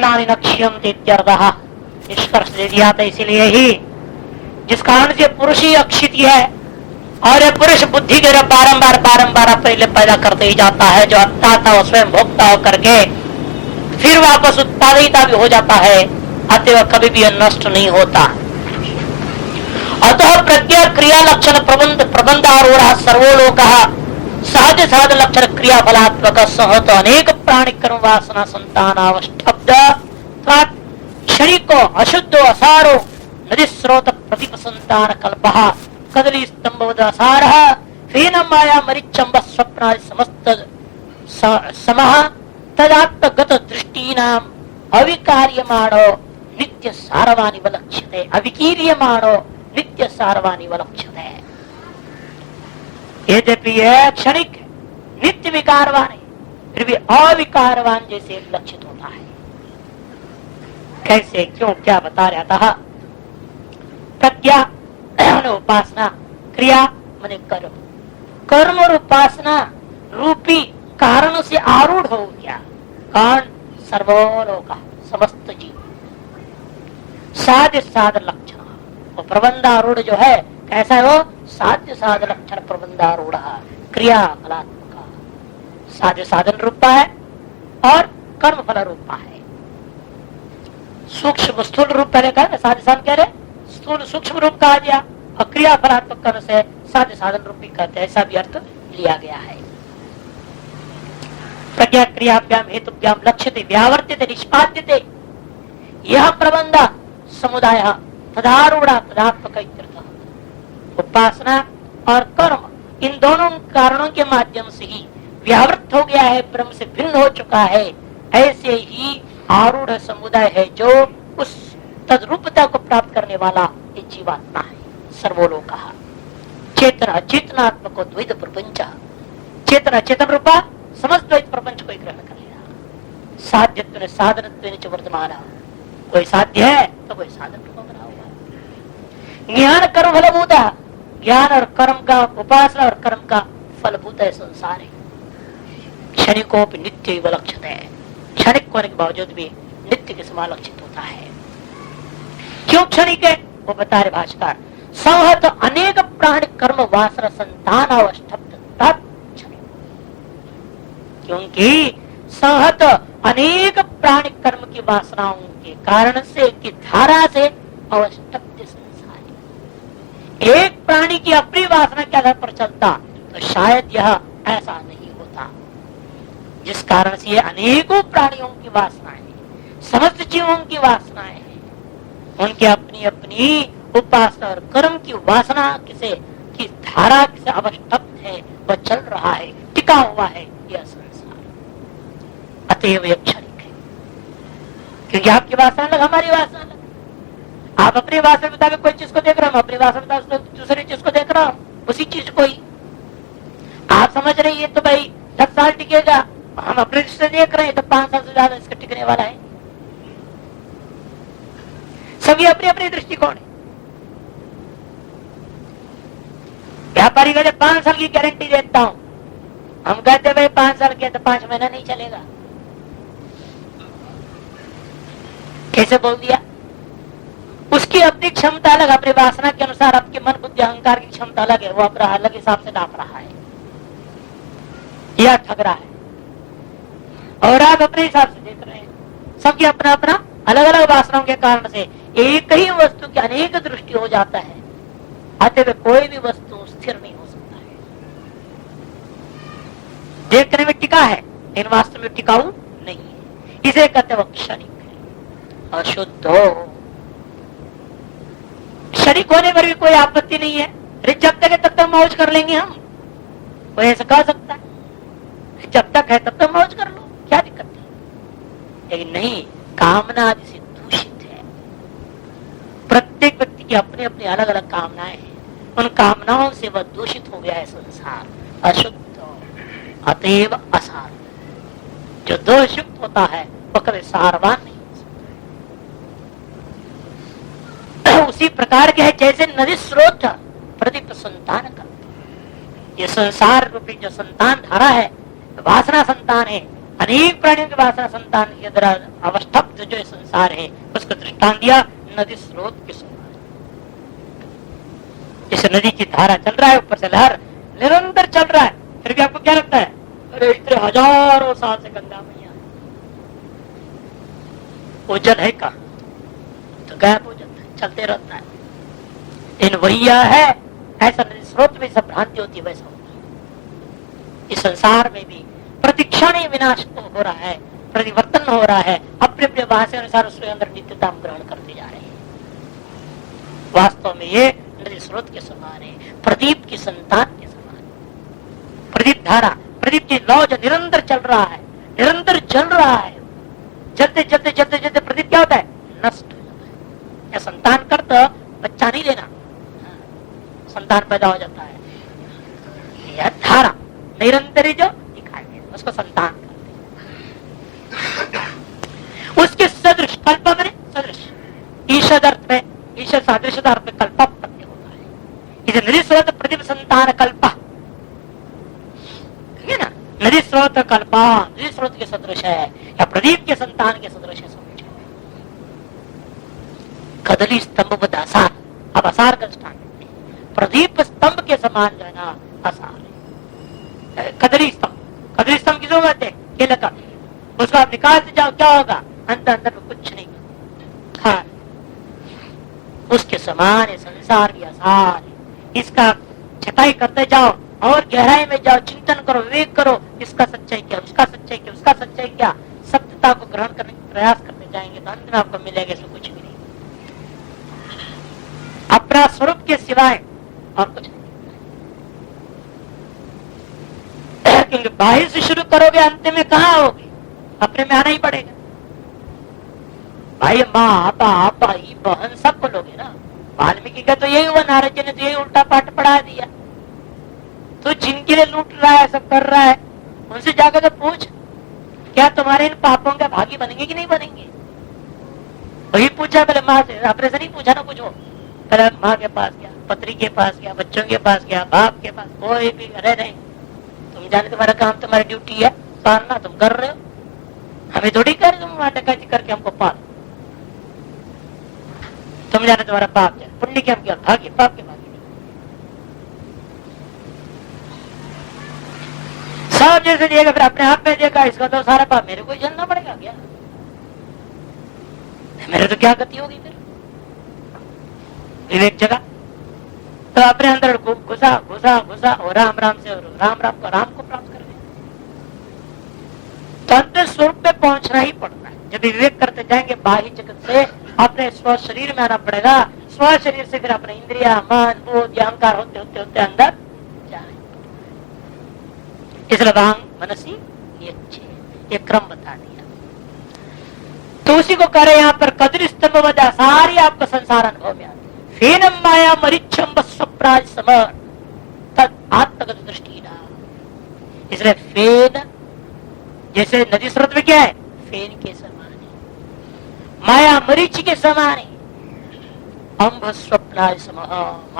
अन्नानि नक्ष्यन्ते इत्यर्थः। निष्कर्ष दे दिया था, इसीलिए ही जिस कारण से पुरुष ही अक्षिति है और ये पुरुष बुद्धि के बारम्बार बारम्बार पहले पैदा करते ही जाता है, जो अत्ता था वो स्वयं भोक्ता होकर के फिर वापस उत्पादिता भी हो जाता है, अतः कभी भी नष्ट नहीं होता। अतः प्रज्ञा क्रिया लक्षण प्रबंध आरूढ़ सर्वोलोक सहज सहज लक्षण क्रिया फलात्मक सहत अनेक प्राणी कर्म वासना संतान अवष्टब्द क्षणिको अशुद्धो असारो नदी स्रोत प्रतिप संतान कल्प कदली स्तंभ असार फेन माया मरिचंब स्वप्न समस्त समः तदात्मगत दृष्टीनाम अविकार्यमाणो नित्य सारवानि वलक्ष्यते अविकीर्यमाणो नित्य सारवानि वलक्ष्यते। यद्यपि यह क्षणिक नित्य विकारवान है, फिर भी अविकारवान जैसे लक्षित होता है। कैसे, क्यों, क्या बता रहा था? प्रज्ञा उपासना, क्रिया माने कर्म, कर्म और उपासना रूपी कारणों से आरूढ़ हो गया। कौन? सर्वलोक, समस्त जीव। साध्य साध लक्षण, वो प्रबंधारूढ़ जो है कैसा है? वो साध्य साध लक्षण प्रबंधारूढ़, क्रिया फलात्मक, साध्य साधन रूपा है और कर्म फल रूपा है। सूक्ष्म स्थूल रूप पहले कहा, साध्य साधन कह रहे, स्थूल सूक्ष्म रूप कहा गया और क्रिया फलात्मक कर्म से साध्य साधन रूप भी कहते हैं, ऐसा भी अर्थ लिया गया है। प्रज्ञा क्रियाभ्याम हेतुभ्याम लक्ष्यते व्यावर्त्यते निष्पाद्यते, यह प्रबंध समुदाय तदारूढ़ तदात्मक इत्यर्थः। उपासना और कर्म इन दोनों कारणों के माध्यम से ही व्यावृत हो गया है, ब्रह्म से भिन्न हो चुका है। ऐसे ही आरूढ़ समुदाय है जो उस तद्रूपता को प्राप्त करने वाला ये जीवात्मा है। सर्वोलोक चेतन अचेतनात्मक द्वैत प्रपंच, चेतन अचेतन रूपा समस्त द्वैत प्रपंच को ग्रहण कर लिया। साध्यत्व साधनत्व वर्तमान, कोई साध्य है तो कोई साधन रूप बना हुआ है। ज्ञान कर्म फलभूत, ज्ञान और कर्म का, उपासना और कर्म का फलभूत है संसार है। क्षणिकों पर नित्य लक्षित है, क्षणिक होने के बावजूद भी नित्य के समान लक्षित होता है। क्यों क्षणिक है? वो बता रहे भाष्यकार, संहत अनेक प्राणी कर्म वासना संतान अवष्टब्द, क्योंकि संहत अनेक प्राणी कर्म की वासनाओं के कारण से, की धारा से अवष्टब्द संसार, एक प्राणी की अपनी वासना के आधार पर चलता तो शायद यह ऐसा नहीं होता। जिस कारण से ये अनेकों प्राणियों की वासनाएं, समस्त जीवों की वासनाएं हैं, उनकी अपनी अपनी उपासना और कर्म की वासना किसे की धारा से अवष्टब्द है, वह चल रहा है, टिका हुआ है यह संसार। अतएव यह क्षणिक है, क्योंकि आपकी वासना अलग, हमारी वासना अलग। आप अपनी वासना के मुताबिक कोई चीज को देख रहे हो, अपनी वासना के मुताबिक दूसरी चीज को देख रहा हूं, उसी चीज को ही आप समझ रहे हैं तो भाई 10 साल टिकेगा, हम अपने दृष्टि देख रहे हैं तो 5 साल से ज्यादा इसका टिकने वाला है। सभी अपने अपने दृष्टिकोण है। व्यापारी कहते 5 साल की गारंटी देता हूं, हम कहते भाई 5 साल के तो 5 महीना नहीं चलेगा। कैसे बोल दिया? उसकी अपनी क्षमता अलग, अपनी वासना के अनुसार आपके मन बुद्धि अहंकार की क्षमता अलग है, वो अपना अलग हिसाब से नाप रहा है या ठग रहा है, और आप अपने हिसाब से देख रहे हैं। सबकी अपना अपना अलग अलग वासनाओं के कारण से एक ही वस्तु की अनेक दृष्टि हो जाता है, आते हुए कोई भी वस्तु स्थिर नहीं हो सकता है। देखने में टिका है लेकिन वास्तव में टिकाऊ नहीं है, इसे कहते वो क्षणिक है, अशुद्ध हो। क्षणिक होने पर भी कोई आपत्ति नहीं है, जब तक है तब तक मौज कर लेंगे हम, कोई ऐसा कह सकता है? जब तक है तब तक मौज कर लो, क्या दिक्कत है? लेकिन नहीं, कामना आदि से दूषित है। प्रत्येक व्यक्ति की अपनी अपनी अलग अलग कामनाएं हैं, उन कामनाओं से वह दूषित हो गया है संसार, अशुद्ध, अतएव असार। जो दोषयुक्त होता है वह कभी सारवान नहीं हो सकता। उसी प्रकार के है जैसे नदी स्रोत प्रदीप संतान कल्प, ये संसार रूपी जो संतान धारा है, वासना संतान है, अनेक प्राणियों की वासना संतान के द्वारा अवस्थित जो संसार है उसको दृष्टांत दिया नदी स्रोत के समान। जैसे नदी की धारा चल रहा है, ऊपर से लहर निरंतर चल रहा है, फिर भी आपको क्या लगता है अरे इतने हजारों साल से गंगा मैया वो जल है कहा, तो गायब हो जाता है, चलते रहता है। इन वही है, ऐसा नदी स्रोत में सब भ्रांति होती है वैसा होता है। इस संसार में भी प्रतिक्षण ही विनाश हो रहा है, परिवर्तन हो रहा है, अपने अपने वास अनुसार उसके अंदर नित्यता ग्रहण करते जा रहे हैं। वास्तव में ये नदी स्रोत के समान है, प्रदीप की संतान के समान। प्रदीप धारा, प्रदीप की लौ जो निरंतर चल रहा है, निरंतर चल रहा है, जलते जलते जलते जलते प्रदीप क्या होता है नष्ट हो जाता है। या संतान कर तो बच्चा नहीं देना, संतान पैदा हो जाता है। यह धारा निरंतर ही जो दिखाई दे उसको संतान करते। उसके सदृश कल्प में सदृश ईशद अर्थ में, ईशद सादृश अर्थ में कल्प प्रत्यय होता है। इसे नदी स्रोत प्रतिप संतान कल्प है ना, नदी स्रोत कल्पा नदी स्रोत के सदृश है या प्रदीप के संतान के सदृश है। समझे कदली स्तंभ आसार, अब आसार का दृष्टांत प्रदीप स्तंभ के समान जो है ना आसार है। कदली स्तंभ किसको कहते हैं केले का, उसको आप निकालते जाओ क्या होगा अंदर अंदर में कुछ नहीं, हाँ उसके समान है संसार की आसार है। इसका छटाई करते जाओ और गहराई में जाओ, चिंतन करो, विवेक करो, इसका सच्चाई क्या, उसका सच्चाई क्या, उसका सच्चाई क्या, सत्यता को ग्रहण करने का प्रयास करते जाएंगे तो अंत में आपको मिलेगा इसमें कुछ भी नहीं, अपना स्वरूप के सिवाय और कुछ नहीं। क्योंकि बाहर से शुरू करोगे अंत में कहाँ होगे, अपने में आना ही पड़ेगा। भाई माँ बाप भाई बहन सब बोलोगे ना, वाल्मीकि का तो यही हुआ, नारद जी ने तो यही उल्टा पाठ पढ़ा दिया। तो जिनके लिए लूट रहा है सब कर रहा है उनसे जाकर तो पूछ क्या तुम्हारे इन पापों के भागी बनेंगे कि नहीं बनेंगे। वही पूछा पहले माँ से, अपने से नहीं पूछा ना कुछ, पहले माँ के पास गया, पत्नी के पास गया, बच्चों के पास गया, बाप के पास, कोई भी अरे नहीं तुम जाने तुम्हारा काम तुम्हारी ड्यूटी है पालना, तुम कर रहे हो, हमें थोड़ी कर तुम डकैती करके हमको पाल, तुम जाने तुम्हारा पाप जाए, पुण्य के हम क्या भाग्य पाप के भाग्य सब जैसे दिएगा फिर अपने हाथ में देगा, इसका तो सारा पाप मेरे को झेलना पड़ेगा क्या, मेरे तो क्या गति होगी फिर। विवेक जगह तो अपने अंदर घुसा घुसा घुसा और राम राम से राम राम को राम को प्राप्त कर गया। तो अंतर स्वरूप में पहुंचना ही पड़ता है। जब विवेक करते जाएंगे बाह्य जगत से अपने स्व शरीर में आना पड़ेगा, स्व शरीर से फिर अपने इंद्रिया मन बोध अहंकार होते होते होते अंदर जाए। इसलिए वांग मनसी ये क्रम बता दिया। तो उसी को करे यहाँ पर कदर स्तंभ वजह सारी आपका संसार अनुभव में आती। फेनम माया मरिच्छम स्वप्राज समर तद आत्मगत दृष्टि ना। इसलिए फेन जैसे नदी स्रोत में क्या है, फेन के समान है, माया मरीच के समान है, अम्भ स्वप्नादि समान,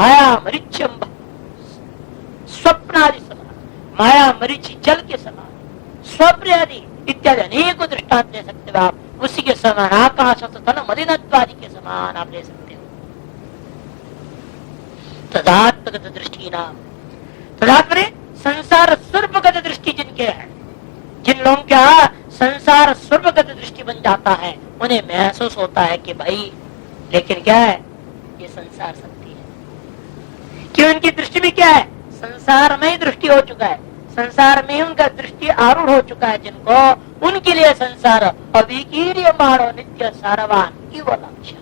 माया मरीच अम्भ स्वप्नादि समान, माया मरीच जल के समान, स्वप्न आदि इत्यादि अनेकों दृष्टांत दे सकते हो आप। उसी के समान आकाश तन मलिनत्वादि के समान आप ले सकते हो। तदात्मगत दृष्टि नाम, तदात्म संसार स्वरूपगत दृष्टि जिनके है, जिन लोगों का संसार स्वरूपगत दृष्टि बन जाता है उन्हें महसूस होता है कि भाई लेकिन क्या है ये संसार सत्य है। क्यों उनकी दृष्टि में क्या है, संसार में ही दृष्टि हो चुका है, संसार में उनका दृष्टि आरूढ़ हो चुका है। जिनको उनके लिए संसार अविकीर्यमाण नित्य सारवान इव लक्ष्य है।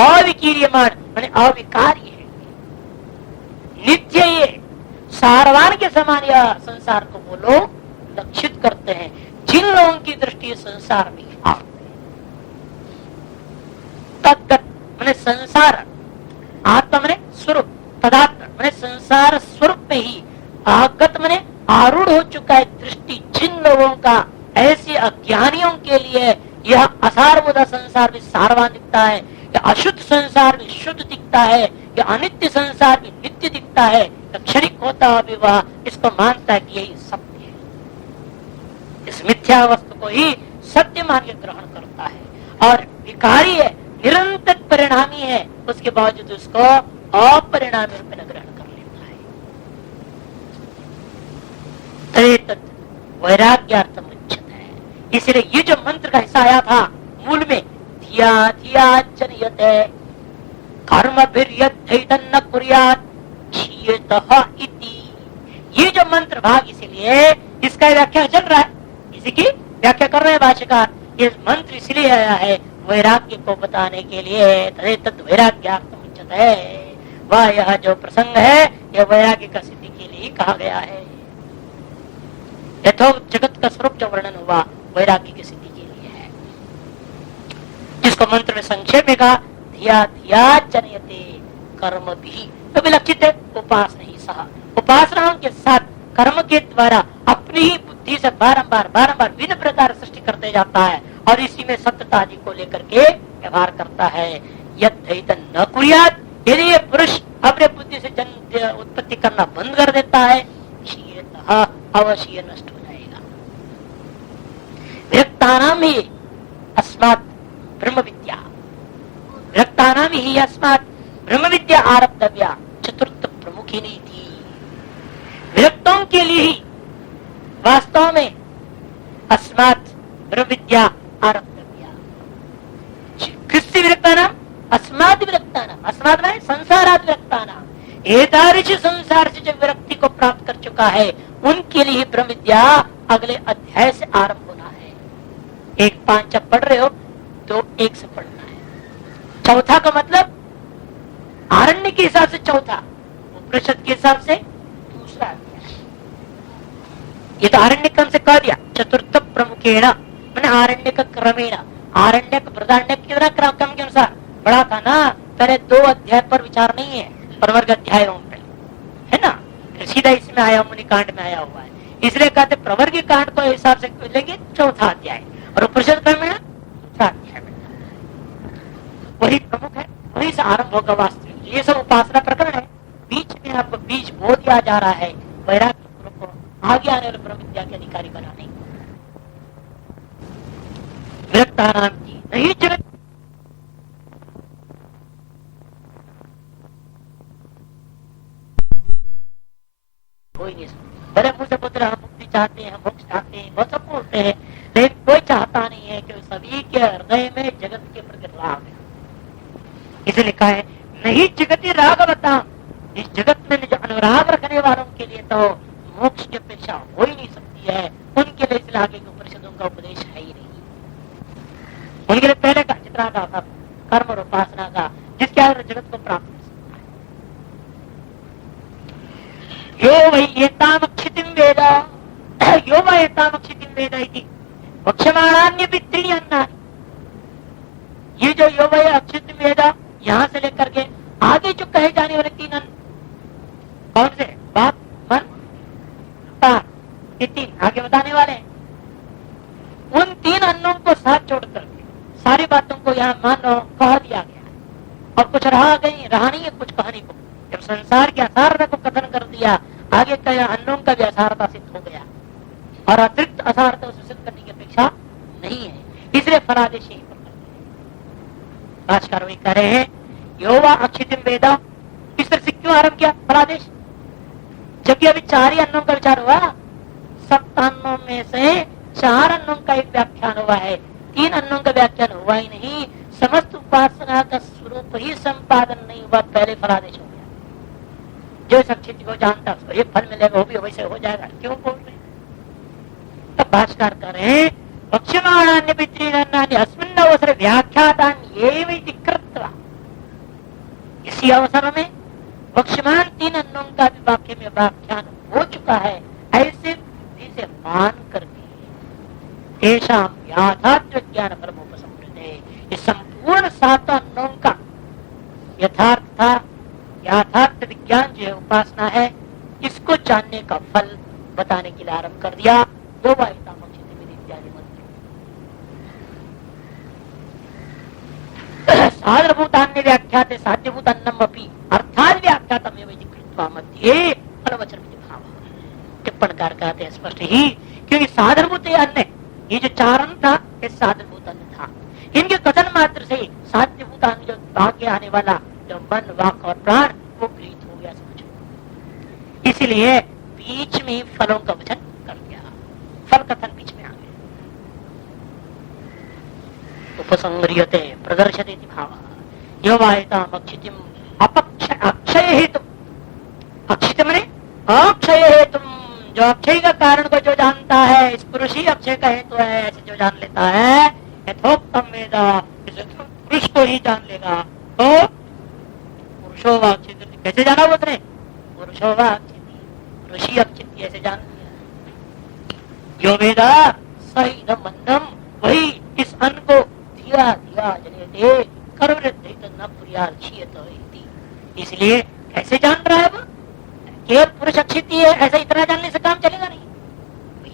अविकीर्यमाण माने अविकारी है, नित्य ये सारवान के समान यह संसार को वो लोग लक्षित करते हैं जिन लोगों की दृष्टि संसार में आती है। तद्गत माने संसार, आत्मा माने स्वरूप, तदात्म माने संसार स्वरूप में ही आगत माने आरूढ़ हो चुका है दृष्टि जिन लोगों का, ऐसे अज्ञानियों के लिए यह असारबोधा संसार भी सारवान दिखता है, या अशुद्ध संसार भी शुद्ध दिखता है, या अनित्य संसार भी नित्य दिखता है, क्षणिक होता हुआ भी वह इसको मानता है कि यही सत्य है। इस मिथ्या वस्तु को ही सत्य मान के ग्रहण करता है और विकारी है, निरंतर परिणामी है, उसके बावजूद उसको अपरिणामी रूप में ग्रहण कर लेता है। तदेतत् वैराग्यार्थम उच्यते है। इसलिए ये जो मंत्र का हिस्सा आया था मूल में, धिया धिया जनयते कर्मभिर्यद्धैतन्न कुर्यात् क्षीयतः इति, ये जो मंत्र भाग, इसीलिए इसका व्याख्या चल रहा है, इसी की व्याख्या कर रहे हैं भाष्यकार। ये मंत्र इसलिए आया है वैराग्य को बताने के लिए। तदेतत् वैराग्यार्थम उच्यते है, वह यह जो प्रसंग है यह वैराग्य का सिद्धि के लिए कहा गया है। यथोक्त जगत का स्वरूप जो वर्णन हुआ वैराग्य की सिद्धि के लिए है, जिसको मंत्र में संक्षेप में कहा धिया धिया जनयते कर्म भी, तो विलक्षित है उपासना ही सह, उपासनाओं के साथ कर्म के द्वारा अपनी ही बुद्धि से बारंबार बारंबार भिन्न प्रकार सृष्टि करते जाता है और इसी में सत्यता आदि को लेकर के व्यवहार करता है। यद्दैतन न कुर्यात्, यदि ये पुरुष अपने बुद्धि से जन्म उत्पत्ति करना बंद कर देता है, क्षीयतः अवश्य नष्ट हो जाएगा। विरक्तानाम ही अस्मात् ब्रह्म विद्या, विरक्तानाम ही अस्मात् ब्रह्म विद्या आरब्धव्या चतुर्थ प्रमुखिनी थी। विरक्तों के लिए ही वास्तव में अस्मात् ब्रह्म विद्या आरब्धव्या, किससे विरक्तानाम, अस्मात् विरक्तानाम, अस्मात् में संसारात् विरक्तानाम, एतादृश संसार से जो विरक्ति को प्राप्त कर चुका है उनके लिए ब्रह्म विद्या अगले अध्याय से आरंभ होना है। 1-5 जब पढ़ रहे हो तो 1 से पढ़ना है। चौथा का मतलब आरण्य के हिसाब से चौथा, उपनिषद के हिसाब से दूसरा अध्याय। ये तो आरण्य क्रम से कह दिया, चतुर्थ प्रमुखेण मैंने आरण्य का क्रमेण, आरण्य प्रधान्य कितना क्रम के अनुसार बड़ा था ना, पहले 2 अध्याय पर विचार नहीं है, प्रवर्ग अध्यायों पे है ना, सीधा इसमें आया, मुनि कांड में आया हुआ है, इसलिए कहते प्रवर्ग कांड को हिसाब से लेंगे चौथा अध्याय और उपनिषद क्रम में दूसरा अध्याय में वही प्रमुख है, वही से आरंभ होगा वास्तविक। ये सब उपासना प्रकरण है, बीच में आपको बीज बो दिया जा रहा है वैराग्य को आगे आने वाले ब्रह्म विद्या के अधिकारी बनाने। विरक्तानाम की नहीं जगत कोई नहीं, बड़े मुझे पुत्र हम मुक्ति चाहते हैं, हम मोक्ष चाहते हैं, बहुत सब बोलते हैं, लेकिन कोई चाहता नहीं है कि सभी के हृदय में जगत के प्रति राग है। इसे लिखा है नहीं जगति राग बता, इस जगत में जो अनुराग रखने वालों के लिए तो मोक्ष की अपेक्षा हो ही नहीं सकती है, उनके लिए इसलिए आगे के उपनिषदों का उपदेश है ही नहीं। उनके लिए पहले का चित्रा का था कर्म और उपासना का, जिसके आधार जगत को प्राप्त कर सकता है। यो वही एतामक्षितिम वेद, यो वही एतामक्षितिम वेद इति वक्ष्यमाणान्यपि त्रीणि अन्नानि, ये जो यो वही अक्षितिम वेद यहाँ से लेकर के आगे जो कहे जाने वाले 3 अन्न, कौन से, बाप मन प्राण, ये 3 आगे बताने वाले हैं। उन 3 अन्नों को साथ जोड़ करके सारी बातों को यहाँ मानो कह दिया गया और कुछ रहा नहीं है कुछ कहानी को। जब संसार की असारता को कथन कर दिया, आगे कया अन्नों का भी असारता सिद्ध हो गया और अतिरिक्त असारता उसे सिद्ध करने की अपेक्षा नहीं है, इसलिए फलादेश ही भाष्यकार वही कह रहे हैं। योवा अक्षितिम वेदा, इस तरह से क्यों आरंभ किया फलादेश, जबकि अभी 4 ही अन्नों का विचार हुआ, 7 अन्नों में से 4 अन्नों का एक व्याख्यान हुआ है, 3 अन्नों का व्याख्यान हुआ ही नहीं। समस्त उपासना का स्वरूप ही संपादन नहीं हुआ, पहले फलादेश हो गया। जो इस अक्षिति को जानता उसको ये फल मिलेगा, वो भी वैसे हो जाएगा, क्यों बोल रहे? तब भाष्यकार कर रहे हैं वक्ष्यमाणान्य पितॄणानि अस्मिन् अवसरे व्याख्यातानि एव इति कृत्वा, इसी अवसर में वक्ष्यमाण 3 अन्नों का भी वाक्य में व्याख्यान हो चुका है, ऐसे बुद्धि से मान करके तेषां याथार्थ ज्ञान परमोपसंहृते, इस संपूर्ण 7 अन्नों का यथार्थ विज्ञान जो है उपासना है, इसको जानने का फल बताने के लिए आरंभ कर दिया। दो इत्यादि मंत्र साधभूतान्य व्याख्याते साध्यभूत अन्नम अपि अर्थात व्याख्यातमेव इति कृत्वा मध्ये फलवचन भाव। टिप्पणकार कहते हैं स्पष्ट ही, क्योंकि साधनभूत अन्न, ये जो चारण था ये साधनभूत अन्न था। इनके कथन मात्र से साध्यभूत अन्न जो भाग्य आने वाला जो मन वाक और प्राण वो गृहीत हो गया समझो। इसलिए बीच में फलों का वचन कर दिया, फल कथन बीच में आ गया। उपसंग्रियते प्रदर्शते भाव यो वायताम अक्षितिम अपक्ष अक्षय हेतु, अक्षित मने अक्षय हेतु, जो अक्षय का कारण को जो जानता है, इस पुरुष ही अक्षय का हेतु है ऐसे जो जान लेता है, यथोक्तम वेदा, पुरुष को ही जान लेगा। तो पुरुषो वा अक्षित, कैसे जाना वो उसने, पुरुषो वा अक्षित, ऋषि अक्षित ऐसे जान लिया। जो वेदा सही न मंदम, वही इस अन्न को धिया धिया जनेते कर्मवृत्ति न प्रियाक्षीयत इति। इसलिए कैसे जान रहा है वो, केवल पुरुष अक्षित है ऐसा इतना जानने से काम चलेगा नहीं।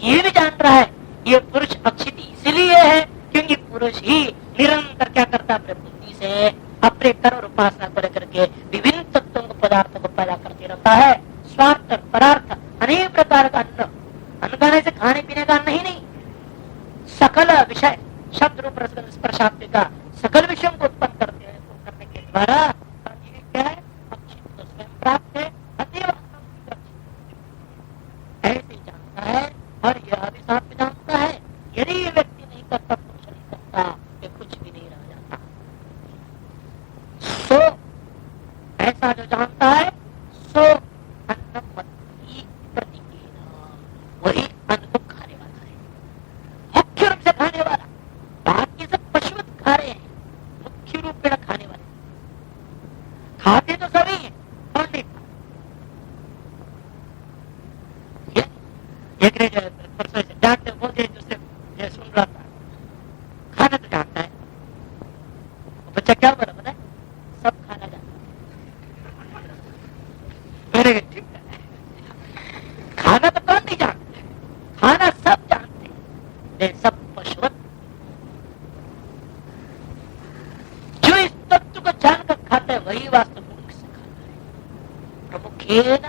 ये भी जान रहा है ये पुरुष अक्षित इसलिए है क्योंकि पुरुष ही निरंतर क्या करता है, अपने बुद्धि से अपने कर्म और उपासना को लेकर के विभिन्न तत्वों को पदार्थों को पैदा करते रहता है। स्वार्थ परार्थ अनेक प्रकार का अन्न, अन्न खाने से खाने पीने का अन्न ही नहीं, सकल विषय शब्द रूप रसगंध स्पर्शात्मिक का सकल विषयों को उत्पन्न करने के द्वारा क्या है, अक्षित स्वयं प्राप्त है, अतएव ऐसे जानता है। और यह भी साथ में जानता है यदि ये व्यक्ति नहीं करता, कुछ नहीं करता, ये कुछ भी नहीं रह जाता। सो ऐसा जो जानता है, सो अन्नमति प्रतिकेन, वही अन्न को खाने वाला है, मुख्य रूप से खाने वाला। बाकी सब पशुवत खा रहे हैं, मुख्य रूप में खाने वाले। खाते तो सभी हैं, कौन नहीं खाता? एक ने जो परसों से डांटते बोलते दूसरे सुन रहा था, खाना तो जानता है। बच्चा क्या बोला पता है, सब खाना जानता है। मैंने कहा ठीक है, खाना तो कौन नहीं जानते, खाना सब जानते हैं, सब पशुवत। जो इस तत्व को जानकर खाता है वही वास्तव में मुख से खाता है। प्रमुखेन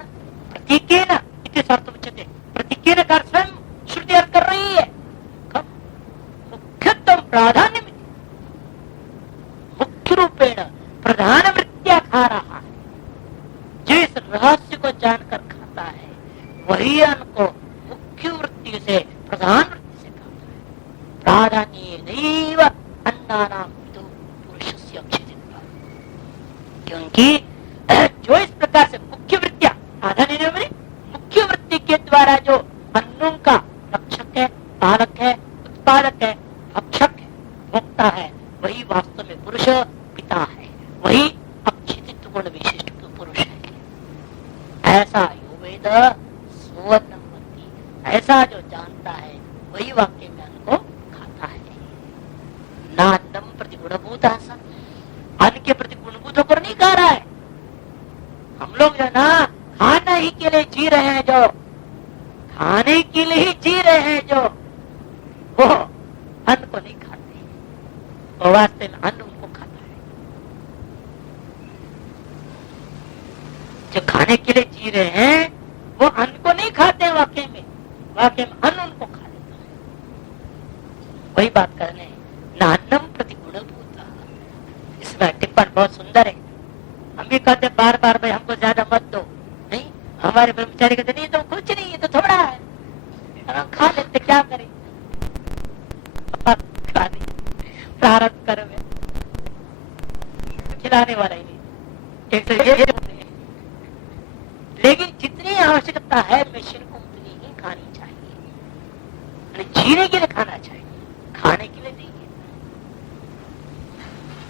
प्रतीकेन इति शर्त उच्यते, प्रतीकेन का स्वयं श्रुति अर्थ कर रही है। कब मुख्यत्व प्राधान्य में, मुख्य रूपेण प्रधान वृत्तियां खा रहा है। जो इस रहस्य को जानकर खाता है वही अन्न को मुख्य वृत्ति से प्रधान वृत्ति से खाता है। प्राधान्य नैव अन्नानाम तो पुरुषस्य अक्षितित्वा, क्योंकि जो इस प्रकार से मुख्य वृत्तियां प्राधान्य में मुख्य वृत्ति के द्वारा जो अन्नों का रक्षक है, पालक है, उत्पादक है, भक्षक है, भोक्ता है, वही वास्तव में पुरुष पिता है, वही अक्षितित्व गुण विशिष्ट पुरुष है। ऐसा यो वेद सुवर्णमति, ऐसा जो जानता है वही वाक्य में अन्न को खाता है। ना अन्नम प्रति गुणभूत, अन्न के प्रति गुणभूत होकर नहीं खा रहा है। हम लोग जो ना खाना ही के लिए जी रहे हैं, जो खाने के लिए ही जी रहे हैं, जो वो अन्न को नहीं खाते, वो वास्तव में अन्न उनको खाता है। जो खाने के लिए जी रहे हैं वो अन्न को नहीं खाते हैं, वाकई में अन्न उनको खा लेता है। वही बात करने ना अन्नम प्रति गुणभूत, इसमें टिप्पण बहुत सुंदर है। हम भी कहते बार बार भाई हमको ज्यादा मत दो, नहीं, हमारे ब्रह्मचारी कहते नहीं तो कुछ नहीं, ये तो थोड़ा है, हम खा लेते क्या करें, प्रारब्ध कर में खिलाने वाला ही नहीं। एक तो ये लेकिन जितनी आवश्यकता है मशीन को उतनी ही खानी चाहिए, जीने के लिए खाना चाहिए, खाने के लिए नहीं है।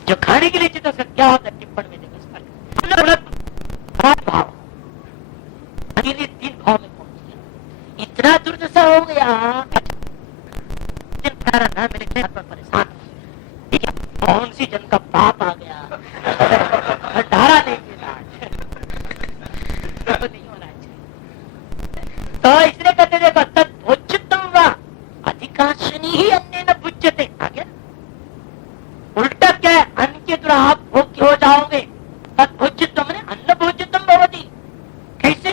जो खाने के लिए चाहिए तो क्या होता है, टिप्पण में देखो भाव, तीन भाव में पहुंच गया, इतना दुर्दशा हो गया। मेरे खेत पर परेशान, कौन सी जन का पाप आ गया, भंडारा नहीं मिला, तो नहीं होना चाहिए। तो इसलिए कहते देखो तद भोज्यतम वा अधिकांशनी ही अन्य न भुज्यते। आगे उल्टा क्या है, अन्न के द्वारा आप भोग्य हो जाओगे। तद भोज्यतम अन्न भोज्यतम भवति, कैसे,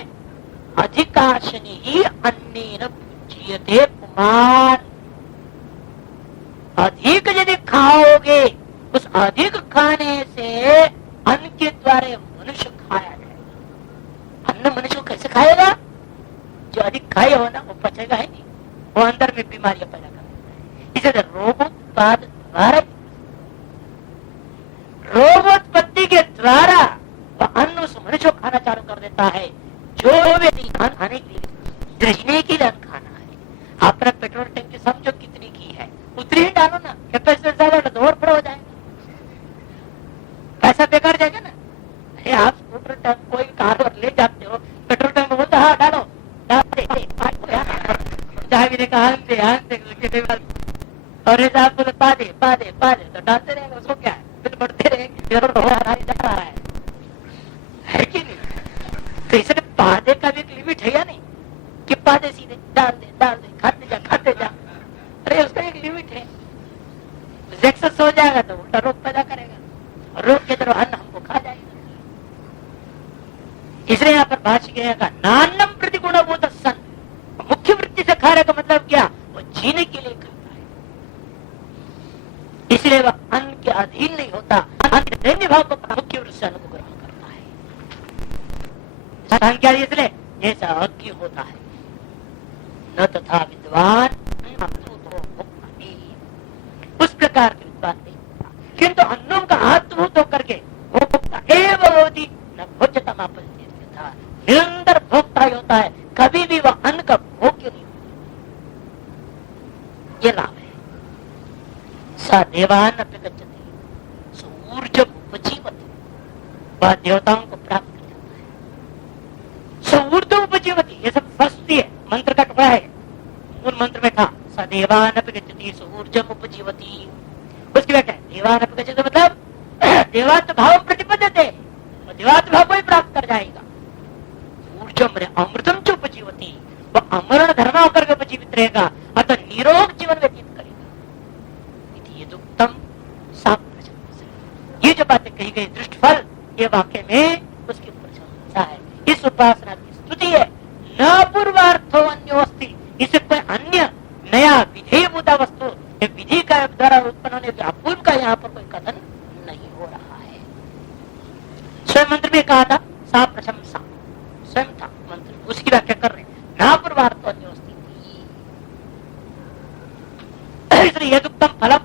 अधिकांशनी ही अन्य अन्नेन भुज्यते पुमान्। अधिक यदि खाओगे, उस अधिक खाने से अन्न के द्वारा मनुष्य खाया जाएगा। अन्न मनुष्य को कैसे खाएगा? जो अधिक खाए हो ना, वो पचेगा ही नहीं, वो अंदर में बीमारियां पैदा कर देता है। इसे रोगोत्पाद द्वारा, रोगोत्पत्ति के द्वारा वह अन्न उस मनुष्य को खाना चालू कर देता है। जो व्यक्ति अन्न खाने के लिए, दृष्टि के लिए अन्न खाना है, अपना पेट्रोल टंकी समझो कितनी की है, उतनी ही डालो ना, कैपेसिटी ज्यादा तो ओवरफ्लो हो जाएगा, पैसा बेकार जाएगा ना। अरे आप स्कूटर टैंक कोई कार और ले जाते हो, पेट्रोल टैंक में बोलते हाँ डालो, और आप बोले पा दे तो डालते रहेंगे, उसको क्या है, बिल बढ़ते रहेंगे, जा रहा है कि नहीं? तो इसलिए पादे का भी एक लिमिट है या नहीं, कि पादे सीधे डाल दे खाते जा। अरे उसका एक लिमिट है, एक्सेस हो जाएगा तो उल्टा रोग पैदा करेगा, और रोग के तरफ अन्न हमको खा जाएगा। इसलिए यहाँ पर भाष्य कहेगा नान्नम प्रतिगुणभूत सन, मुख्य वृत्ति से खा रहे का मतलब क्या, वो जीने के लिए खाता है, इसलिए वह अन्न के अधीन नहीं होता, अन्न के दैन्य भाव को मुख्य वृत्ति से अन्न को ग्रहण करता है। संख्या इसलिए जैसा अज्ञ होता है, न तथा विद्वान उस प्रकार के विद्वान नहीं होता, किंतु अन्नों का आत्मभूत होकर के भोक्ता एवं होती न भोज्यता था, निरंतर भोक्ता ही होता है, कभी भी वह अन्न का भोग्य नहीं होता। ये लाभ है। स देवान अपगच्छति सूर्जम उपजीवति, वह देवताओं को प्राप्त कर जाता है। सूर्जम उपजीवति, ये सब फर्स्ट है, मंत्र का टुकड़ा है, मूल मंत्र में था स देवान अपगच्छति सूर्जम उपजीवति। उसकी व्याख्या देवान अपगच्छति मतलब देवात्म भाव प्रतिपद्यते, देवात्म भाव को ही प्राप्त कर जाएगा। अमृतम च उपजीवती, वह अमरण धर्म होकर के उपजीवित रहेगा, अतः निरोग जीवन व्यतीत करेगा। ये दुक्तम साप्रशंसा, ये जो बातें कही गई दृष्ट फल, ये वाक्य में उसकी प्रशंसा है। इस उपासना की स्तुति है। न पूर्वार्थो अन्योस्ति, इसे कोई अन्य नया विधेयभूता वस्तु विधि का द्वारा उत्पन्न होने अपूर्व का यहाँ पर कोई कथन नहीं हो रहा है। स्वयं मंत्र में कहा था सा प्रशंसा, स्वयं था मंत्र, उसकी व्याख्या कर रहे ना पूर्वार्थ अन्योस्ति। इसलिए यह उत्तम फलम,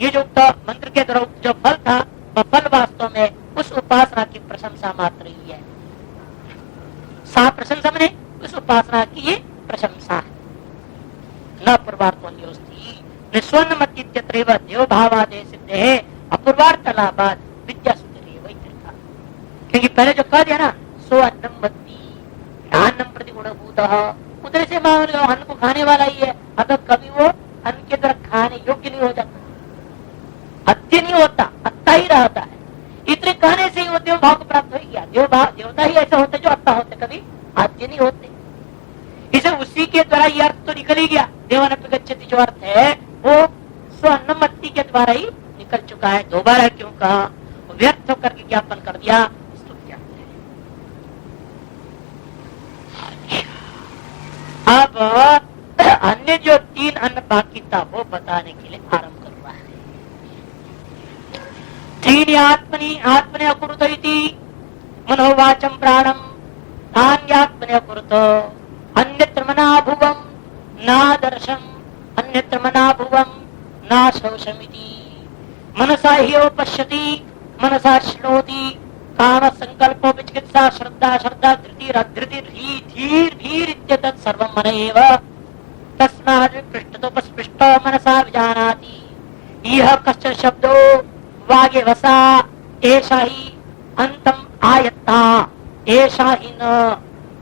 ये जो मंत्र के द्वारा जो फल था, वह फल वास्तव में उस उपासना की प्रशंसा मात्र ही है। सा प्रशंसा में उस उपासना की ये प्रशंसा है। न पूर्वार्थ अन्योस्ति निस्वर्ण मत्तित्यत्रैव देव भावादे सिद्धे है, अपूर्वार्थ लाभात विद्या सुधरे वही तरीका। क्योंकि पहले जो कह दिया ना सो अन्नम मत्ति नान्नम प्रतिगुणभूतः, उधर से मान लो अन्न को खाने वाला ही है, अगर कभी वो अन्न के द्वारा खाने योग्य नहीं हो जाता, अत्य नहीं होता, अत्ता ही रहता है। इतने कहने से ही वो देव भाव को प्राप्त हो गया। देव भाव देवता ही ऐसे होते जो अत्ता होते, कभी आद्य नहीं होते। इसे उसी के द्वारा ये अर्थ तो निकल ही गया, देवान अपगच्छति जो अर्थ है वो स्वन्नमत्ति के द्वारा ही निकल चुका है। दोबारा क्यों कहा, व्यर्थ होकर के ज्ञापन कर दिया। अब अन्य जो 3 अन्न बाकी था वो बताने के लिए आरंभ कर रहा है। 3 आत्मनि अकुरुत इति मनोवाचम प्राणम नान्यात्मनि अकुरुत अन्यत्र मना भुवम नादर्शम अन्यत्र मना भुवम ना शौचमिति मनसा ह्यो पश्यति मनसा श्रोति काम संकल्प विचिकित्सा श्रद्धा धृति धीर इत्येतत् सर्वं मन एव तस्माद् पृष्ठतोपस्पृष्टो मनसा विजानाति यह कश्चन शब्दो वागे वसा एषा हि अंतम आयत्ता एषा हि न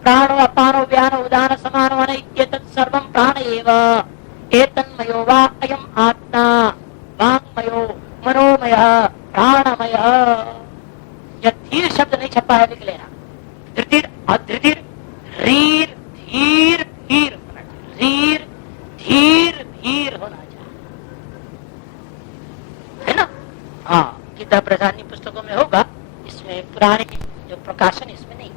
प्राणो अपानो व्यानो उदान समानो न इत्येतत् सर्वं प्राण एव एतन्मयो वा अयम् आत्मा वाङ्मयो मनोमयः प्राणमयः। धीर शब्द नहीं छपा है, लिख लेना। धृतिर अधृतिर रीर धीर धीर होना चाहिए, रीर धीर धीर होना चाहिए, है ना। हाँ, गीता प्रधानी पुस्तकों में होगा, इसमें पुराने जो प्रकाशन इसमें नहीं,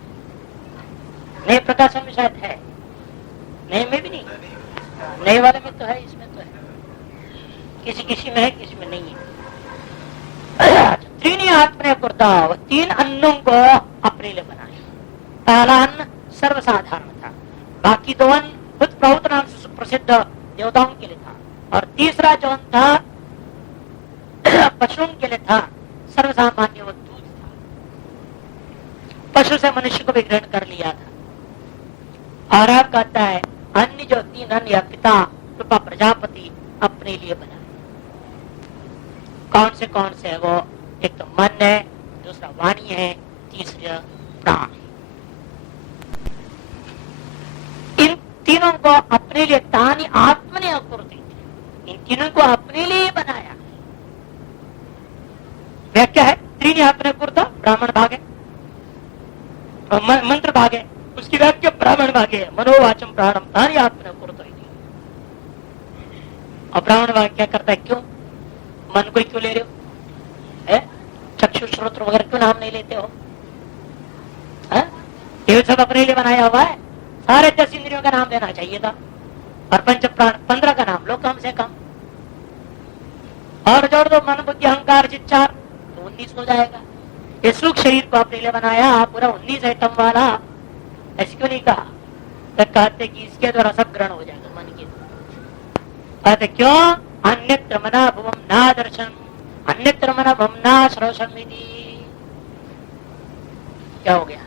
नए प्रकाशन में शायद है, नए में भी भी नहीं, नए वाले में तो है, इसमें तो है, किसी किसी में है, किसी में नहीं है। तीन आत्मने कुर्ता, तीन अन्नों को अपने लिए बनाया। पहला अन्न सर्वसाधारण था, बाकी दो अन्न खुद प्रभुत नाम से सुप्रसिद्ध देवताओं के लिए था, और तीसरा जो अन्न था पशुओं के लिए था, सर्वसामान्य वो दूध था। पशु से मनुष्य को भी ग्रहण कर लिया था। और अब कहता है अन्य जो तीन अन्न या पिता कृपा प्रजापति अपने लिए बनाए। कौन से है वो? एक तो मन है, दूसरा वाणी है, तीसरा प्राण है। इन तीनों को अपने लिए तानी आत्मने अकुर्ति, इन तीनों को अपने लिए बनाया। व्याख्या है त्रीनी आत्मने कुर्ता, ब्राह्मण भाग है, मंत्र भाग है, उसकी व्याख्या ब्राह्मण भाग है। मनोवाचम प्राणम तानी आत्मने कुर्ता। और ब्राह्मण भाग क्या करता है? क्यों मन को क्यों ले रहे हो? चक्षु श्रोत्र वगैरह क्यों नाम नहीं लेते हो? ये सब अपने लिए बनाया हुआ है। सारे 10 इंद्रियों का नाम लेना चाहिए था, और पंच प्राण 15 का नाम लो कम से कम, और जोड़ दो मन बुद्धि अहंकार चिच्चार तो 19 हो जाएगा। ये सूक्ष्म शरीर को अपने लिए बनाया पूरा 19 आइटम वाला। ऐसे क्यों नहीं कहा? तो कहते कि इसके द्वारा सब ग्रहण हो जाएगा मन के। कहते क्यों? अन्यत्र मना भुवम ना दर्शन, अन्यत्र मना भम ना श्रोषम विधि। क्या हो गया?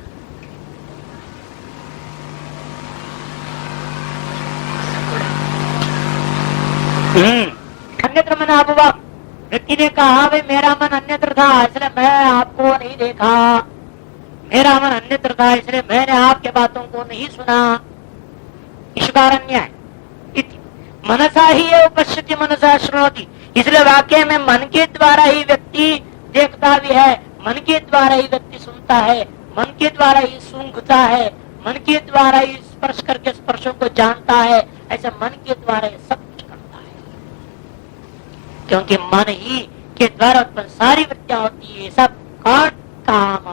अन्यत्र मना भुवम, व्यक्ति ने कहा भाई मेरा मन अन्यत्र था इसलिए मैं आपको नहीं देखा, मेरा मन अन्यत्र था इसलिए मैंने आपके बातों को नहीं सुना। ईश्वरन्य है मनसा ही है उपस्थिति मनसा श्रोति, इसलिए वाक्य में मन के द्वारा ही व्यक्ति देखता भी है, मन के द्वारा ही व्यक्ति सुनता है, मन के द्वारा ही सूंघता है, मन के द्वारा ही स्पर्श करके स्पर्शों को जानता है। ऐसे मन के द्वारा ही सब कुछ करता है, क्योंकि मन ही के द्वारा उत्पन्न सारी वृत्तियां होती है। सब काम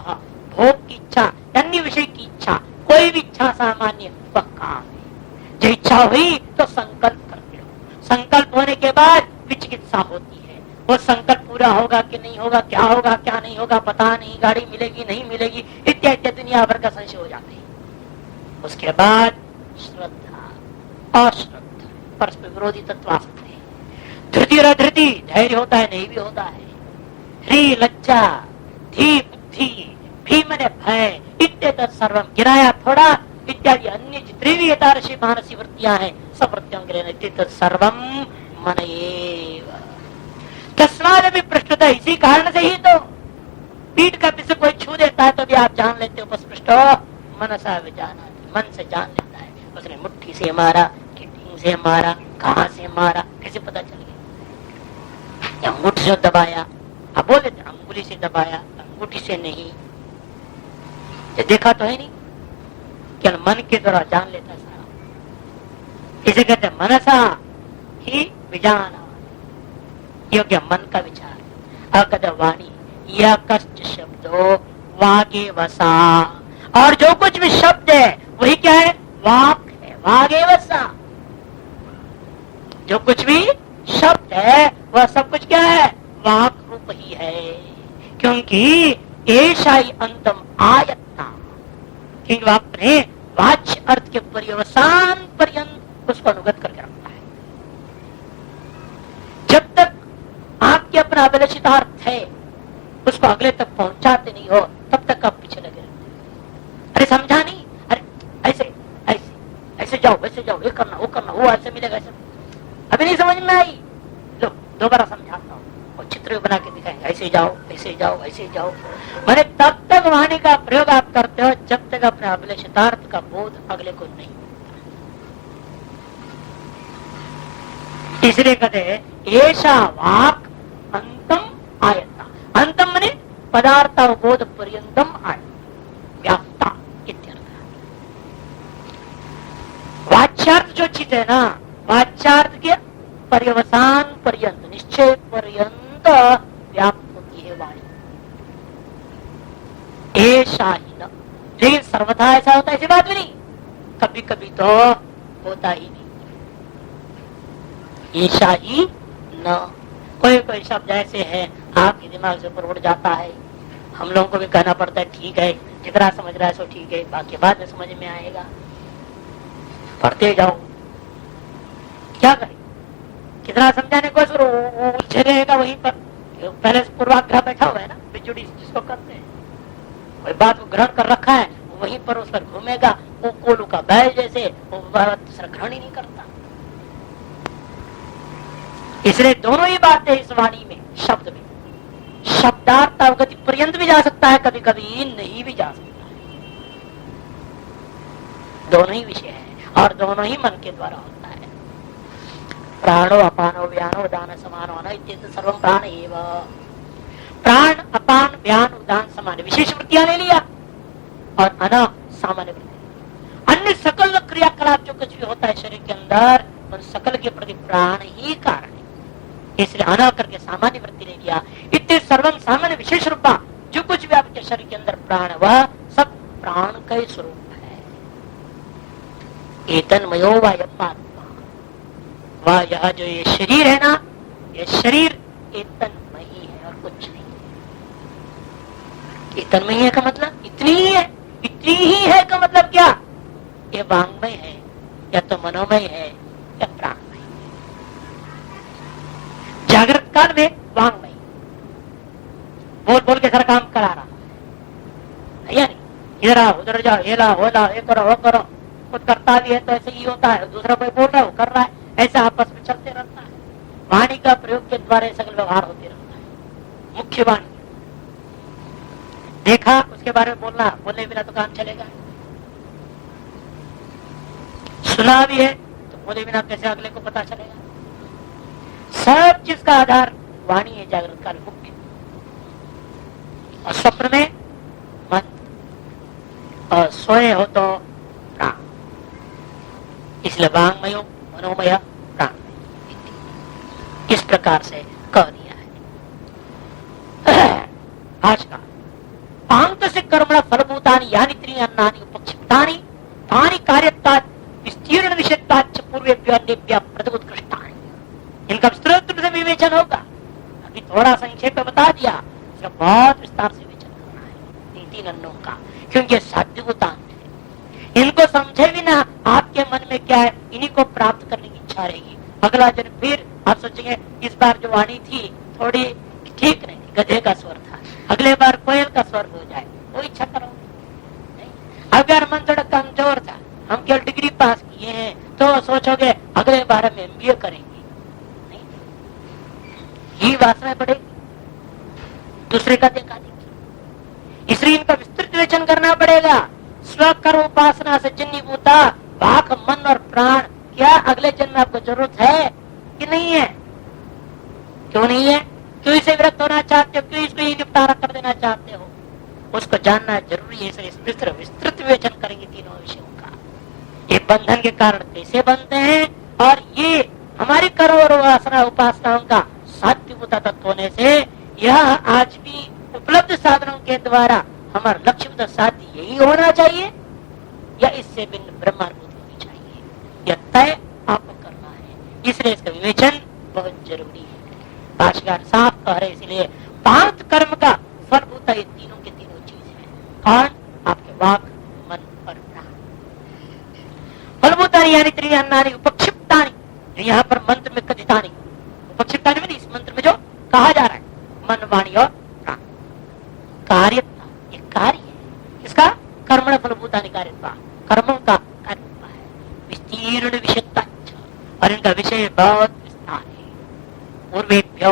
भोग की इच्छा, अन्य विषय की इच्छा, कोई भी इच्छा सामान्य वह काम है। जो इच्छा हुई तो संकल्प करते हो, संकल्प होने के बाद विचिकित्सा होती है। वो संकल्प पूरा होगा कि नहीं होगा, क्या होगा क्या नहीं होगा पता नहीं, गाड़ी मिलेगी नहीं मिलेगी इत्यादि दुनिया भर का संशय हो जाते हैं। उसके बाद श्रद्धा, अश्रद्धा, परस्पर विरोधी तत्व आ सकते हैं। धृति और धृति, धैर्य होता है नहीं भी होता है, ह्री लज्जा, धी बुद्धि, भी मने भय इत्यादि सर्वम गिराया थोड़ा इत्यादि अन्य जितने भी यथार्षि मानसी वृत्तियां हैं सब वृत्तियों के लिए सर्वम मन एव। तस्माद भी पृष्ठता, इसी कारण से ही तो पीठ का पिसे कोई छू देता है तो भी आप जान लेते हो पृष्ठ मनसा विजाना, मन से जान लेता है। उसने मुट्ठी से मारा कि ढींग से मारा, कहां से मारा कैसे पता चल गया? अंगूठी से दबाया, आप बोल देते अंगुली से दबाया, अंगूठी से नहीं, देखा तो है नहीं, क्या मन के द्वारा जान लेता है सारा। इसे कहते मनसा ही विजाना, योग्य मन का विचार। अकद वाणी यह कष्ट शब्दो वागे वसा, और जो कुछ भी शब्द है वही क्या है? वाक है, वागे वसा। जो कुछ भी शब्द है वह सब कुछ क्या है? वाक रूप ही है, क्योंकि ऐसा ही अंतम आयत्ता, क्योंकि वह अपने वाच्य अर्थ के पर्यवसान पर्यंत उसको अनुगत करके रखता है। जब तक आपके अपना अभिलषित अर्थ है उसको अगले तक पहुंचाते नहीं हो तब तक आप पीछे लगे रहते। अरे समझा नहीं, अरे ऐसे ऐसे ऐसे जाओ वैसे जाओ, ये करना वो करना, वो ऐसे मिलेगा ऐसे, अभी नहीं समझ में आई, लो दोबारा समझाता हूँ, और चित्र बना के दिखाएंगे, ऐसे जाओ ऐसे जाओ ऐसे जाओ। मैंने तब तक वाणी का प्रयोग आप करते हो जब तक अपने अभिलषितार्थ का बोध अगले को नहीं। इसलिए कहते ऐसा वाक अंतम आयता, अंतम मने पदार्थ बोध पर्यंतम आय व्याप्ता इत्यर्थ। वाच्यार्थ जो चीज है ना, वाच्यार्थ के पर्यवसान पर्यंत, निश्चय पर्यंत व्याप्त होती है वाणी। ऐसा ही न, लेकिन सर्वथा ऐसा होता है ऐसी बात भी नहीं, कभी कभी तो होता ही नहीं। ईशा ही न। कोई कोई शब्द ऐसे है आपके दिमाग से ऊपर उड़ जाता है, हम लोगों को भी कहना पड़ता है ठीक है, जितना समझ रहा है सो ठीक है, बाकी बाद में समझ में आएगा। पढ़ते जाओ, क्या करें, कितना समझाने को उलझे रहेगा वहीं पर। पहले से पूर्वाग्रह बैठा हुआ है ना, बिजुड़ी जिसको करते हैं, कोई बात को ग्रहण कर रखा है, वहीं पर उस पर घूमेगा, वो कोलू का बैल जैसे, वो दूसरा ग्रहण ही नहीं करता। इसलिए दोनों ही बातें इस वाणी में, शब्द में, शब्दार्थ अवगति पर्यंत भी जा सकता है, कभी कभी नहीं भी जा सकता है। दोनों ही विषय है और दोनों ही मन के द्वारा होता है। प्राणो अपानो व्यानो उदान समानो अन सर्व प्राण एव। प्राण अपान व्यान उदान समान विशेष वृत्तियां ले लिया और अना सामान्य वृत्ति। अन्य सकल क्रियाकलाप जो कुछ भी होता है शरीर के अंदर, उन सकल के प्रति प्राण ही कारण है, इसलिए अना करके सामान्य वृत्ति ले लिया। इतने सर्वम सामान्य विशेष रूपा, जो कुछ भी आपके शरीर के अंदर प्राण, वह सब प्राण का ही स्वरूप है। एतन्मयो वायम, वह यह जो ये शरीर है ना, ये शरीर एतन्मयी है और कुछ नहीं। एतन्मयी है का मतलब इतनी ही है, इतनी ही है का मतलब क्या, ये वांग्मय है या तो मनोमय है या प्राणमय। जागृत काल में वांग्मय बोल बोल के सारा काम करा रहा है या नहीं, इधर आओ उधर जाओ, ये ला वो ला, ये करो वो करो, कुछ करता भी है तो ऐसे ही होता है, दूसरा कोई बोल रहा है वो कर रहा है, ऐसा आपस में चलते रहता है। वाणी का प्रयोग के द्वारा सकल व्यवहार होते रहता है। मुख्य वाणी देखा, उसके बारे में बोलना, बोलने बिना तो काम चलेगा। सुना भी है तो बोले बिना कैसे अगले को पता चलेगा। सब चीज का आधार वाणी है जागृत काल मुख्य, और स्वप्न में मन, और सोए हो तो प्राण। इसलिए वांग्मयो मनोमय प्राणमय, इस प्रकार से कह दिया है। आज का पांत से कर्मण फलभूतानि यानि त्रीणि अन्नानि उपक्षिप्तानि तानि कार्यत्ता विस्तीर्ण विषयत्वाच्च पूर्वेभ्यो अन्येभ्यः प्रतिउत्कृष्टानि। इनका विस्तृत रूप से विवेचन होगा। अभी थोड़ा संक्षेप में बता दिया, इसका बहुत विस्तार से विवेचन करना है इन तीन अन्नों का, क्योंकि ये साध्य उतांत है। इनको समझे भी ना आपके मन में क्या है, इन्हीं को प्राप्त करने की इच्छा रहेगी। अगला जन्म फिर आप सोचेंगे इस बार जो वाणी थी थोड़ी ठीक नहीं थी, गधे का स्वर था, अगले बार कोयल का स्वर हो जाए, वो इच्छा करो नहीं। अगर मन थोड़ा कमजोर था, हम केवल डिग्री पास किए हैं, तो सोचोगे अगले बार हम MBA करेंगे, ये वासना बढ़ेगी, दूसरे का देखा देखी। इसलिए इनका विस्तृत विवेचन करना पड़ेगा। स्वकर्म उपासना से जन्नीभूता वाक मन और प्राण, क्या अगले जन्म में आपको जरूरत है कि नहीं है? क्यों नहीं है? क्यों इसे विरक्त होना चाहते हो? क्यों इसको निपटारा कर देना चाहते हो? उसको जानना जरूरी है। इसलिए विस्तृत विवेचन करेंगे तीनों विषयों का। ये बंधन के कारण कैसे बनते हैं, और ये हमारी कर्म और वासना उपासनाओं का साध्य तत्व होने से यह आज भी उपलब्ध साधनों के द्वारा हमारा लक्ष्य साध्य यही होना चाहिए, या इससे भिन्न ब्रह्मानुभूति होनी चाहिए, यह तय आपको करना है। इसलिए इसका विवेचन बहुत जरूरी है। भाष्यकार साफ कह रहे, इसलिए पांच कर्म का फलभूता ये तीनों के तीनों चीज है। कौन? आपके वाक, मन और प्राण। फलभूतानि यानी त्रीणि अन्नानि उपक्षिप्तानि, यहाँ पर मंत्र में कथितानि, उपक्षिप्तानि में इस मंत्र में जो कहा जा रहा है, मन वाणी और प्राण। कार्यत्ता, ये कार्य है इसका, कर्मण फलभूतानि कार्यत्वा, कर्मों का कार्यत्व है। विस्तीर्ण विषयत्वा, और इनका विषय बहुत विस्तार है। पूर्वेभ्यो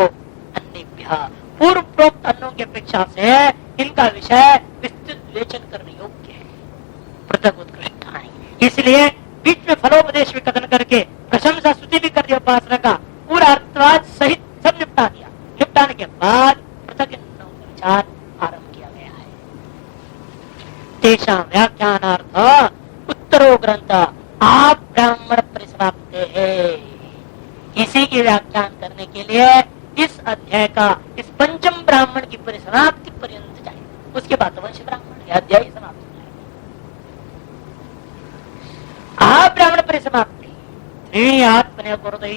अन्येभ्यः, पूर्व प्रोक्त अन्नों की अपेक्षा से इनका विषय विस्तृत विवेचन करने योग्य है। पृथक उत्कृष्टानि, इसलिए बीच में फलोपदेश भी कथन करके प्रशंसा स्तुति भी कर दिया, उपासना का पूरा अर्थवाद सहित सब निपटा दिया। निपटाने के बाद पृथक विचार आरंभ किया गया है। तेषां व्याख्यानार्थ उत्तरो ग्रंथ आप ब्राह्मण परिसमाप्ते है। इसी की व्याख्यान करने के लिए इस अध्याय का, इस पंचम ब्राह्मण की परिसमाप्ति पर्यंत जाए, उसके बाद वंश ब्राह्मण अध्याय समाप्त हो जाएगा। आप ब्राह्मण परिसमाप्ति त्रीणि आत्मने कुरुते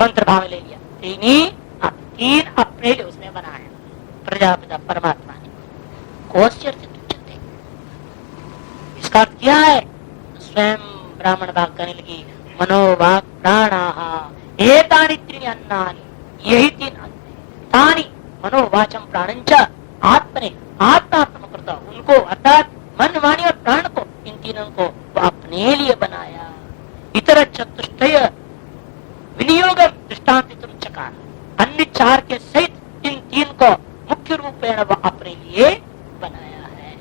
मंत्र भाव ले लिया। तीन अपने लिए उसने बनाया, प्रजापिता परमात्मा ने। कोश्चर्य तुच्छते, इसका अर्थ क्या है? स्वयं ब्राह्मण भाग करने लगी, मनोवाक प्राणाः एतानि त्रीणि अन्नानि, यही तीन अन्न तानि मनोवाचम प्राणंच आत्मने आत्मात्म कृता, उनको अर्थात मन वाणी और प्राण को, इन तीनों को वो अपने लिए बनाया। इतर चतुष्टय विनियोग दृष्टांत चकार, अन्य चार के सहित इन तीन को मुख्य रूपेण वह अपने लिए बनाया है।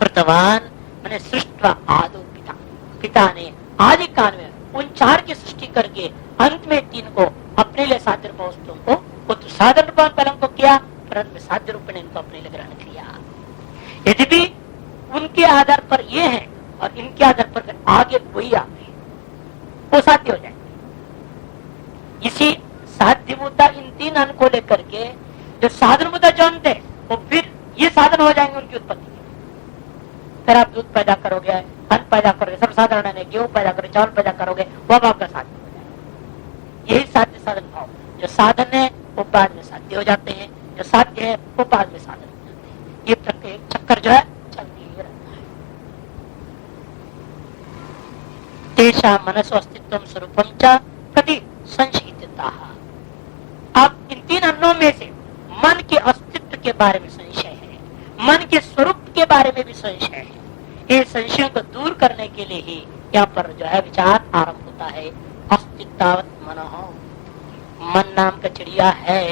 कृतवान मैंने सृष्टि आदो पिता, पिता ने आदि काल में उन चार की सृष्टि करके अंत में तीन को अपने लिए साध्य रूप वस्तुओं को, वो तो साधन रूप पलंग को किया, परंतु साध्य रूप ने इनको अपने लिए ग्रहण किया। यद्यपि उनके आधार पर ये है और इनके आधार पर आगे वही आ गए, वो साध्य हो जाए। इसी साध्यभूता इन तीन अन्न को लेकर के जो साधनभूता जौन थे वो फिर ये साधन हो जाएंगे उनकी उत्पत्ति के। फिर आप दूध पैदा करोगे, अन्न पैदा करोगे, सर्वसाधारण है, गेहूं पैदा करोगे, चावल पैदा करोगे, वो भाव का साधन हो जाएगा। यही साध्य साधन भाव, जो साधन है वो बाद में साध्य हो जाते हैं, जो साध्य है वो बाद में साधन हो जाते हैं। ये प्रत्येक चक्कर जो है चलती ही रहता है। तेषा मनसो अस्तित्व स्वरूपम च प्रति संशयिता। अब इन तीन अन्नों में से मन के अस्तित्व के बारे में संशय है, मन के स्वरूप के बारे में भी संशय है। ये संशयों को दूर करने के लिए ही यहाँ पर जो है विचार आरंभ होता है। अस्तित्वावत मनः, मन नाम का चिड़िया है,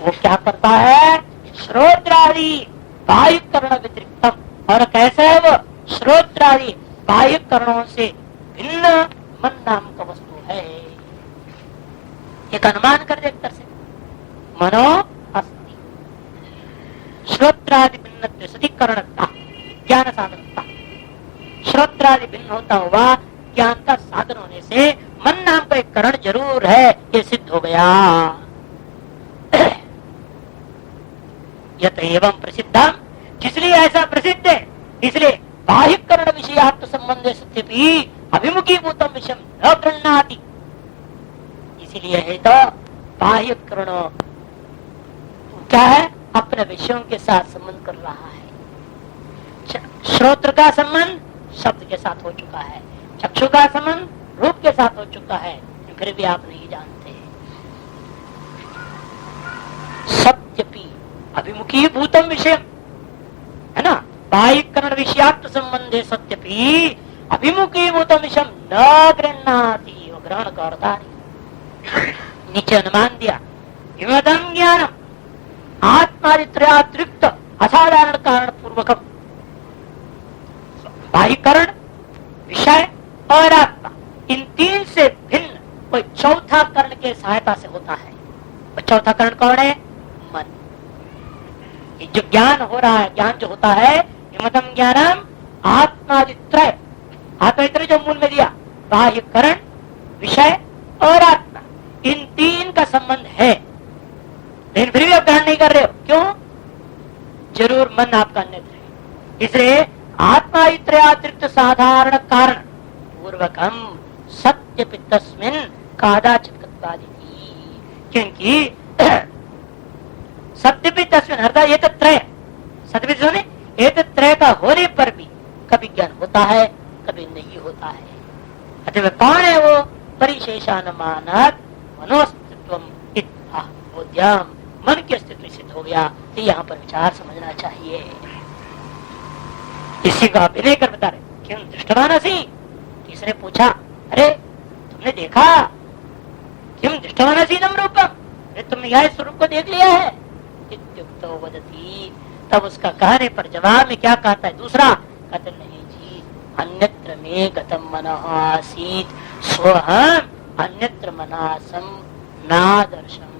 वो क्या करता है? श्रोत्रादि बाह्य कर्ण व्यतिरिक्तम, और कैसे है वो? श्रोत्रादि बाह्य करणों से भिन्न मन नाम का वस्तु है। एक अनुमान कर दे एक तरह से, मनो अस्ति श्रोत्रादि भिन्न सती करणता ज्ञान साधनता, श्रोत्रादि भिन्न होता हुआ ज्ञान का साधन होने से मन नाम का एक करण जरूर है, ये सिद्ध हो गया। यत एवं प्रसिद्धम, इसलिए ऐसा प्रसिद्ध है, इसलिए बाह्य करण विषयात्म संबंध सत्यपि अभिमुखी भूतम विषम न गृह्णाति, इसीलिए है तो बाह्य करण क्या है? अपने विषयों के साथ संबंध कर रहा है। श्रोत्र का संबंध शब्द के साथ हो चुका है, चक्षु का संबंध रूप के साथ हो चुका है, फिर भी आप नहीं जानते। सत्यपि अभिमुखी भूतम विषय है ना, बाह्य करण विषयात्म संबंधे सत्यपि अभिमुखी भूतम विषय न गृह्णाति, वो ग्रहण करता नहीं। नीचे अनुमान दिया, विमदम ज्ञानम आत्मादित्रयातिरिक्त असाधारण कारण पूर्वकम, बाह्यकरण विषय और आत्मा इन तीन से भिन्न कोई चौथा करण के सहायता से होता है। वो चौथा करण कौन है? मन। ये जो ज्ञान हो रहा है, ज्ञान जो होता है, विमदम ज्ञानम आत्मादित्रय, आत्मादित्रय जो मूल में दिया, बाह्यकरण विषय और आत्मा, इन तीन का संबंध है, लेकिन फिर भी आप ग्रहण नहीं कर रहे हो। क्यों? जरूर मन आपका अन्यत्र है, इसलिए आत्मादित्रयातिरिक्त साधारण कारण पूर्वकम सत्यपि तस्मिन् कादाचित्कत्वादिति, क्योंकि सत्यपि तस्मिन् अर्थात ये त्रय, सत्यपि सुने ये त्रय का होने पर भी कभी ज्ञान होता है, कभी नहीं होता है। अतः कौन है वो? परिशेषानुमानात् मनोस्तित्वम बोध्यम, मन के अस्तित्व सिद्ध हो गया। तो यहाँ पर विचार समझना चाहिए। इसी को आप विनय कर बता रहे, क्यों दृष्टवान असी? किसने पूछा, अरे तुमने देखा? क्यों दृष्टवान असी नम रूपम, अरे तुमने यह स्वरूप को देख लिया है? इत्युक्तो वदति, तब उसका कहने पर जवाब में क्या कहता है? दूसरा कहते नहीं जी, अन्यत्र में गतम मनः आसीत स्वहम अन्यत्र मनासम नादर्शम,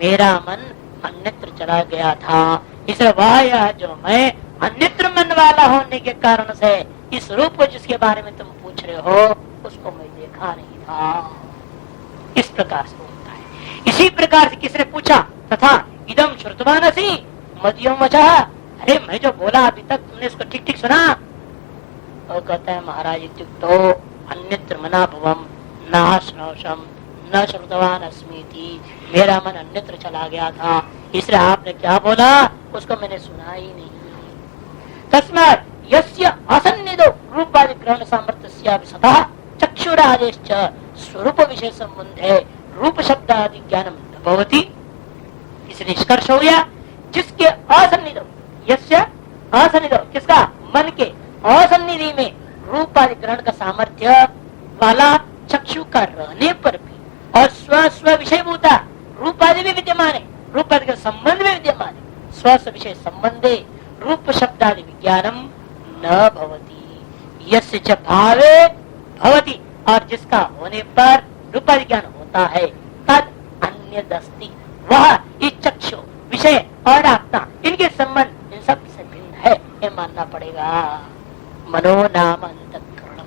मेरा मन अन्यत्र चला गया था, इसलिए वह यह जो मैं अन्यत्र मन वाला होने के कारण से इस रूप को जिसके बारे में तुम पूछ रहे हो उसको मैं देखा नहीं था। इस प्रकार से होता है। इसी प्रकार से किसने पूछा, तथा इदम श्रुतवानसी मदियों वजह, अरे मैं जो बोला अभी तक तुमने इसको ठीक ठीक सुना? और कहता है महाराज इत्युक्तो अन्यत्र मना भवम न श्रोषम न श्रुतवान अस्मीति, मेरा मन अन्यत्र चला गया था, इसलिए आपने क्या बोला उसको मैंने सुना ही नहीं। तस्मात् यस्य असन्निधो रूपादि ग्रहण सामर्थ्य सतः चक्षुरादेश स्वरूप विषय संबंधे रूप शब्द आदि ज्ञानम न भवति। इस निष्कर्ष हो गया जिसके असन्निधो, यस्य असन्निधो किसका, मन के असन्निधि में रूप आदि ग्रहण का सामर्थ्य वाला चक्षु का रहने पर भी और स्व स्व विषय भूता रूप आदि भी विद्यमान है, रूप आदि का संबंध में विद्यमान है, स्व स्व विषय संबंधे रूप शब्द आदि विज्ञानम न भवति। यस्य च भावे भवति, और जिसका होने पर रूपादि ज्ञान होता है, तद अन्य दस्ति, वह इस चक्षु विषय और आत्मा इनके संबंध इन सब से भिन्न है, ये मानना पड़ेगा। मनो नाम अंतःकरण,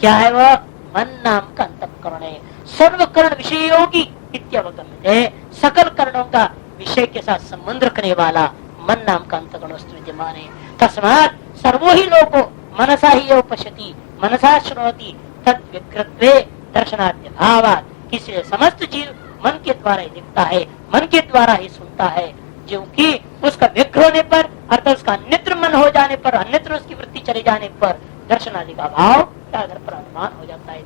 क्या है वह, मन नाम का अंतःकरण है, सर्वकरण विषयों की इत्यवगम्यते है, सकल करणों का विषय के साथ संबंध रखने वाला मन नाम का अंतःकरण वस्तु विद्यमान है। तस्मात् सर्वो ही लोको मनसा ही उपशति मनसा श्रोति तद विकृत्वे दर्शनाद्य भावात्, इसलिए समस्त जीव मन के द्वारा ही दिखता है, मन के द्वारा ही सुनता है, क्योंकि उसका विग्रह होने पर अर्थात उसका अन्यत्र मन हो जाने पर, अन्यत्र उसकी वृत्ति चले जाने पर दर्शनादि का भाव आधार पर अनुमान हो जाता है।